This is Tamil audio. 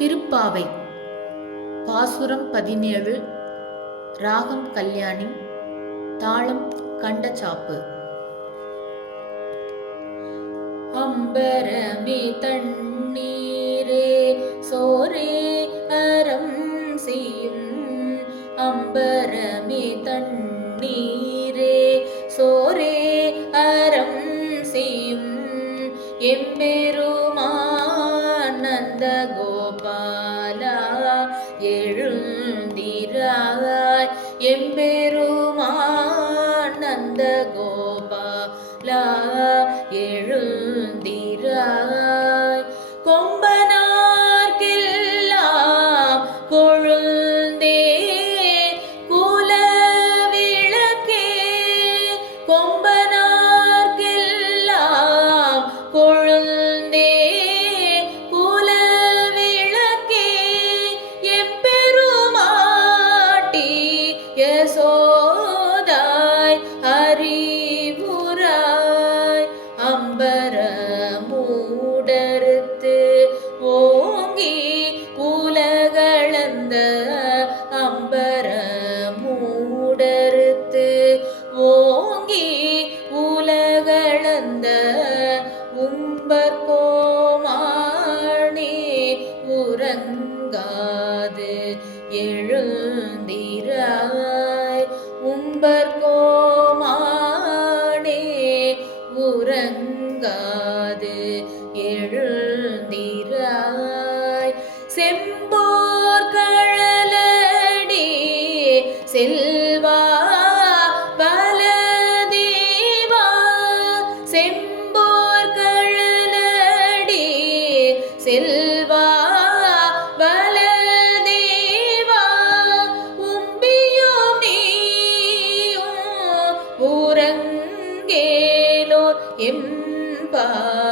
திருப்பாவை. பாசுரம் பதினேழு ராகம் கல்யாணி தாளம் கண்டச்சாப்பு. அம்பரமே தண்ணீரே சோரே அறம் செய்யும். அம்பரமே தண்ணீர் எழுந்திராய் எம்பெருமானந்த கோபாலா எழுந்திராய். கொம்பனார்க்கெல்லாம் கொழுந்தே குல விளக்கே கொம்பனார்க்கெல்லாம் கொழுந்தே யசோதாய் அறிவுராய் அம்பர மூடறுத்து ஓங்கி உலகளந்த அம்பர மூடறுத்து ஓங்கி உலகளந்த உம்பர் கோமாணி உறங்கா எழுந்திராய். உம்பர் கோமானே உறங்காது. எழுந்திராய். செம்போர் கழலடி செல்வா பலதேவா செம்போர் கழலடி செல்வா நீயும் உறங்கேலோர் எம்பாவாய்